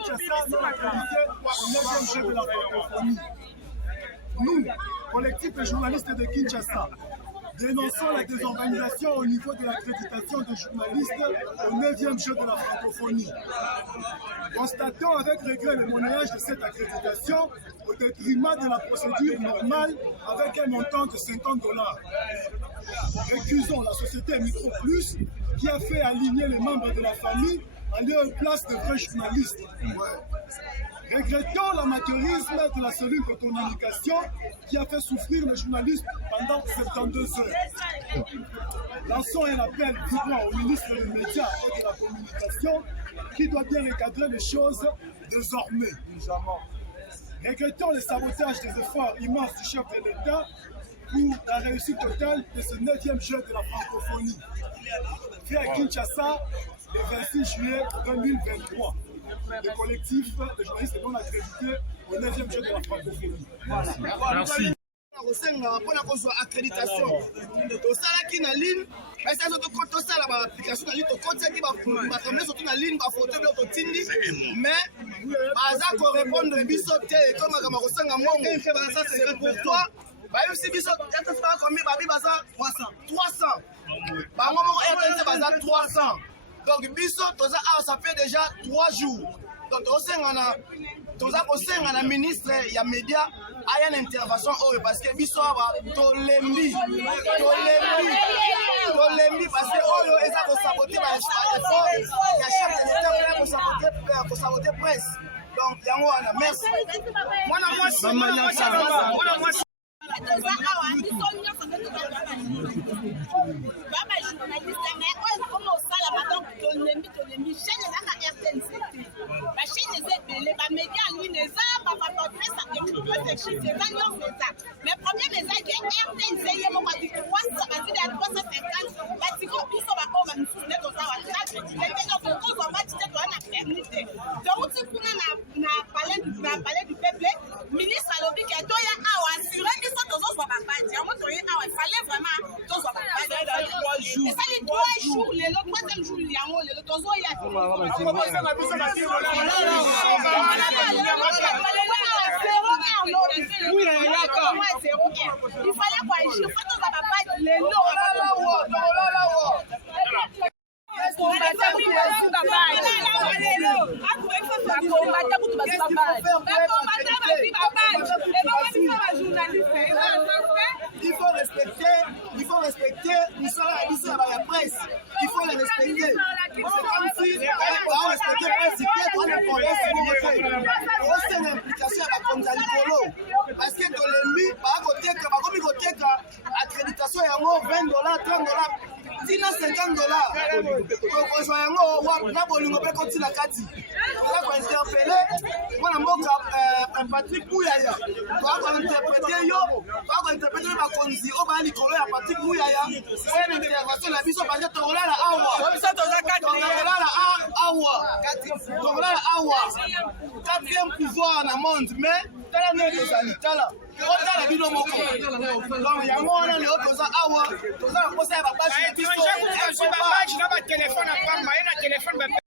Kinshasa non accrédité au 9e jeu de la francophonie. Nous, collectif de journalistes de Kinshasa, dénonçons la désorganisation au niveau de l'accréditation des journalistes au 9e jeu de la francophonie. Constatons avec regret le monnayage de cette accréditation au détriment de la procédure normale avec un montant de $50. Récusons la société Micro Plus qui a fait aligner les membres de la famille en lieu et place de vrais journalistes. Regrettons l'amateurisme de la cellule de communication qui a fait souffrir les journalistes pendant 72 heures. Lançons un appel vibrant au ministre des Médias et de la Communication qui doit bien recadrer les choses désormais. Regrettons le sabotage des efforts immenses du chef de l'État pour la réussite totale de ce 9e jeu de la francophonie. Fait à Kinshasa le 26 juillet 2023. Le collectif de journalistes non accrédités au 9e jeu de la francophonie. Merci. Pour kozwa accréditation tosalaki na ligne esa so tosala ba application na ligne tokotiaki bakambe surtout na ligne bafoto bino totindi mais baza korépondre biso te ekomaka makosenga mbongo c'est pourquoi bayebisi biso etosala combien babi baza 300 bango moko RTNC baza 300 donc biso toza awa ça fait déjà 3 jours donc toza kosenga na ministre ya média aya na intervention oyo parce que biso aba tolembi parce que oyo eza kosabote ba effort ya chef de l'État kosabote presse donc yango wana merci mwana mais problème est que RTNC est mon pas du 300 vas-y à 350 bah tu comprends ils sont pas comme nous tous les dans la trace mais donc on va pas dire qu'on a permis donc tu peux na parler du peuple ministre alobi que toi ya a assuré que ça tous soit pas dire moi toi ya il fallait vraiment tous soit pas et ça les 3 jours les autres 3e jour il y a moi les autres tous ya il fallait quoi je faut tous va pas les il faut respecter nous sommes à la presse il faut les respecter c'est comme si on respecter presse qui doit nous connaître c'est une implication à comme ça Likolo parce que dans les mi par côté comme côté accréditation yango $20 $30 tina $50 tokozwa yango na bolingo mpe kotina kati toza kointerpele mwana mboka Patrick Muyaya toza kointerprete yo toza kointerprete bakonzi oyo baya likolo ya Patrick Muyaya oyo na intervention na biso banje tokolala awa 4e pouvoir na monde mais tala nde tozali tala otala bino moko donc yango wana leo toza awa toza na posa ya babasi na biso